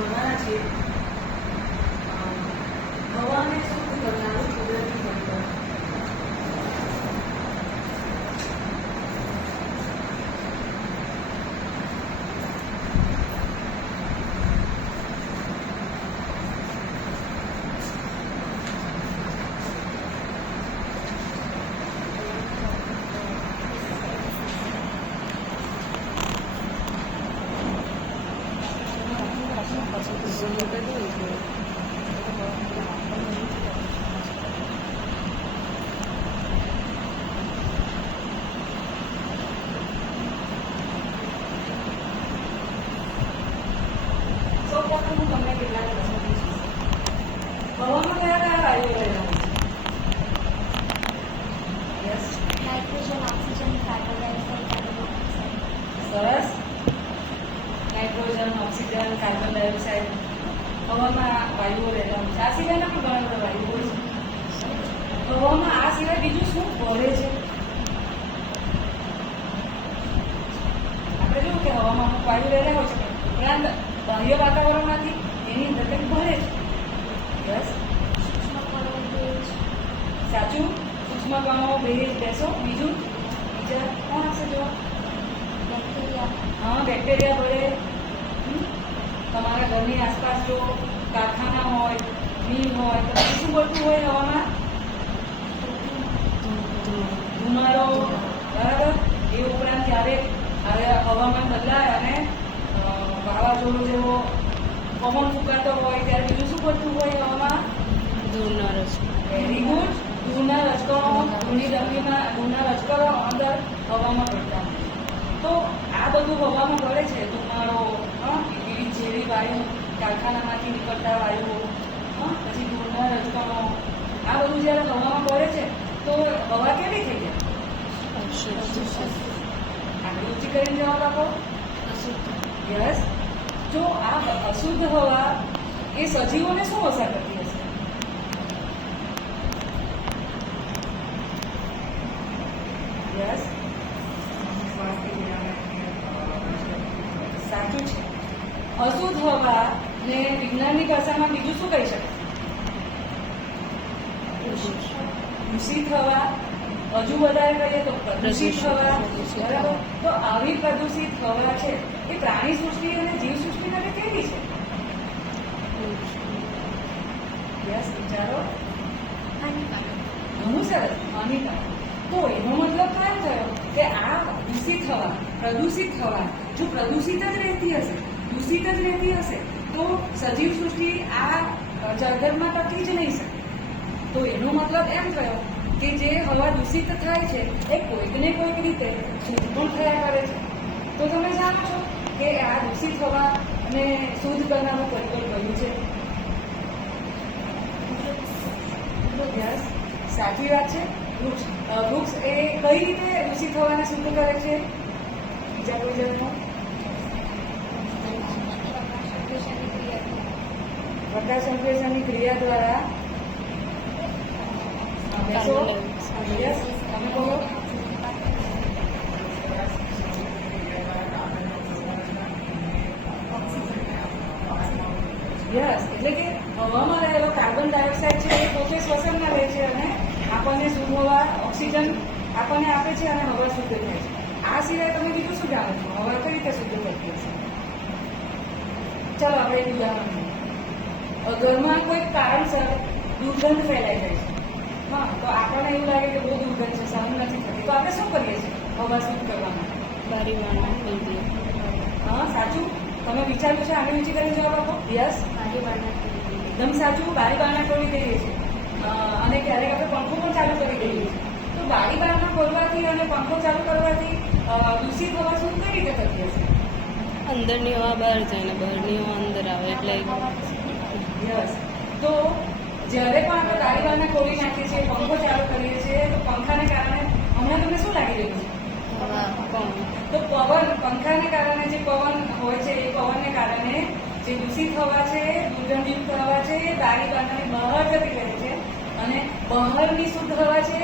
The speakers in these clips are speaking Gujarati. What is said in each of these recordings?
ભણવાના છીએ હવાને શુદ્ધ કરનારું કુદરતી તંત્ર. હવામાં કયા કયા વાયુઓ રહેલા હોય છે? Yes, nitrogen, oxygen, carbon dioxide, સરસ. નાઇટ્રોજન, ઓક્સિજન, કાર્બન ડાયોક્સાઇડ હવામાં વાયુઓ રહેલા હોય છે. આ સિવાયના પણ ઘણા બધા વાયુઓ હોય છે. હવામાં આ સિવાય બીજું શું ભળે છે? આપણે જોયું કે હવામાં અમુક વાયુ રહેલા હોય છે, ઉપરાંત બાહ્ય વાતાવરણમાંથી એની અંદર કંઈક ભળે છે. બસ સાચું. સૂક્ષ્મ કણો, ભેજ, બેસો. બીજું બીજા કોણ હશે? જો હા, બેક્ટેરિયા ભળે. તમારા ઘરની આસપાસ જો કારખાના હોય, મિલ હોય તો પછી શું ભળતું હોય હવામાં? ધુમાડો. બરાબર. એ ઉપરાંત જ્યારે હવામાન બદલાય અને વાવાઝોડું જેવો પવન ફૂંકાતો હોય ત્યારે બીજું શું ભળતું હોય હવામાં? ધૂળના રજકણો. Very good. ધૂળના રજકણો, ધૂળના રજકણો અંદર હવામાં ભળતા હોય. તો આ બધું હવામાં ભળે છે. ધુમાડો, વિવિધ ઝેરી વાયુ, કારખાનામાંથી નીકળતા વાયુઓ, પછી ધૂળના રજકણો, આ બધું જ્યારે હવામાં ભળે છે તો હવા કેવી થઈ જાય? આગળ ઊંચી કરીને જવાબ આપો. યસ. જો આ અશુદ્ધ હવા એ સજીવોને શું અસર કરતી હશે? યસ, સાચું છે. અશુદ્ધ હવા ને વિજ્ઞાનની ભાષામાં બીજું શું કહી શકાય? દૂષિત હવા. હજુ વધારે કહીએ તો પ્રદૂષિત હવા. બરાબર. તો આવી પ્રદૂષિત હવા છે એ પ્રાણી સૃષ્ટિ અને જીવ સૃષ્ટિ માટે કેવી છે? યસ, વિચારો. ઘણું સરસ. હાનિકારક. તો એનો મતલબ તો એમ થયો કે આ દૂષિત હવા, પ્રદૂષિત હવા જો પ્રદૂષિત જ રહેતી હશે, દૂષિત જ રહેતી હશે તો સજીવ સૃષ્ટિ આ જળધરમાં ટકી જ નહીં શકે. તો એનો મતલબ એમ થયો કે જે હવા દૂષિત થાય છે એ કોઈક ને કોઈક રીતે શુદ્ધ પણ થયા કરે છે. તો તમે જાણો છો કે આ દૂષિત હવા અને શુદ્ધ કરનારું પરિબળ કયું છે? યસ, સાચી વાત છે. વૃક્ષ. વૃક્ષ એ કઈ રીતે દૂષિત હવાને શુદ્ધ કરે છે? બીજા કોઈ જણનો? પ્રકાશ સંશ્લેષણની ક્રિયા દ્વારા. બેસો. યસ, તમે બોલો. યસ, એટલે કે હવામાં રહેલો કાર્બન ડાયોક્સાઇડ છે એ પોતે શ્વસનમાં રહે છે અને આપણને શુદ્ધ હવા, ઓક્સિજન આપણને આપે છે અને હવા શુદ્ધ થાય છે. આ સિવાય તમે બીજું શું જાણો છો? હવા કઈ રીતે શુદ્ધ થતી હશે? ચાલો આપણે એક ઉદાહરણ લઈએ. ઘરમાં કોઈ કારણસર દુર્ગંધ ફેલાઈ જાય છે. હા, તો આપણને એવું લાગે કે બહુ દુર્ગંધ છે, સહન નથી થતી, તો આપણે શું કરીએ છીએ હવા શુદ્ધ કરવા માટે? બારી બારણાં ખોલી દઈએ. હા, સાચું. તમે વિચાર્યું છે? આગળ ઊંચી કરીને જવાબ આપો. યસ, બારી બારણાં ખોલી દઈએ. એકદમ સાચું. બારી બારણાં ખોલી દઈએ છીએ અને ક્યારેક આપણે પંખો પણ ચાલુ કરી દઈએ છીએ. તો બારી બારણાં ખોલવાથી અને પંખો ચાલુ કરવાથી દૂષિત હવા શુદ્ધ કઈ રીતે થતી હશે? અંદરની હવા બહાર જાય ને બહારની હવા અંદર આવે એટલે યસ. તો જ્યારે પણ આપણે બારી બારણાં ખોલી નાખીએ છીએ, પંખો ચાલુ કરીએ છીએ તો પંખાને કારણે હમણાં તમને શું લાગી રહ્યું છે? હવા પવન. તો પવન, પંખાને કારણે જે પવન હોય છે એ પવનને કારણે જે દૂષિત હવા છે, દુર્ગંધયુક્ત હવા છે એ બારી બારણાની બહાર જતી રહે છે અને બહારની શુદ્ધ હવા છે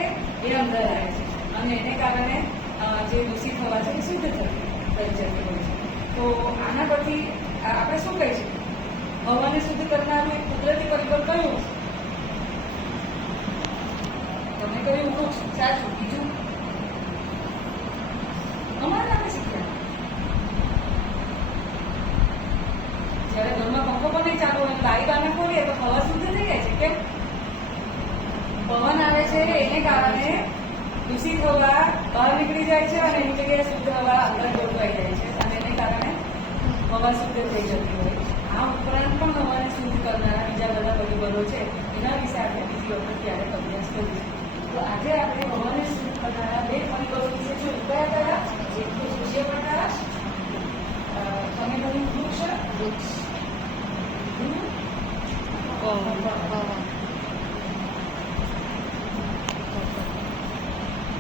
એ અંદર આવે છે અને એને કારણે જે દૂષિત હવા છે એ શુદ્ધ થઈ જતી હોય છે. તો આના પરથી આપણે શું કહી શકીએ હવાને શુદ્ધ કરનારું એક કુદરતી પરિબળ કયું? તમે કહ્યું વૃક્ષ. સાચું. બીજું અમારે આપણે શીખ્યા જ્યારે ઘરમાં પંખો પણ નહીં ચાલુ હોય બારી બારણે ખોલીએ તો હવા શુદ્ધ થઈ જાય છે. કેમ? પવન આવે છે એને કારણે દૂષિત હવા બહાર નીકળી જાય છે અને એની જગ્યાએ શુદ્ધ હવા અંદર ગોઠવાઈ જાય છે અને એને કારણે હવા શુદ્ધ થઈ જતી હોય. આ ઉપરાંત પણ હવાને શુદ્ધ કરનારા બીજા બધા પરિબળો છે એના વિશે આપણે બીજી વખત ક્યારેક અભ્યાસ કરીશું. તો આજે આપણે હવાને શુદ્ધ કરનારા બે પરિબળો વિશે જોયું. કયા કયા? એક તો સૂર્યપ્રકાશ, તમે કહ્યું વૃક્ષ, પવન.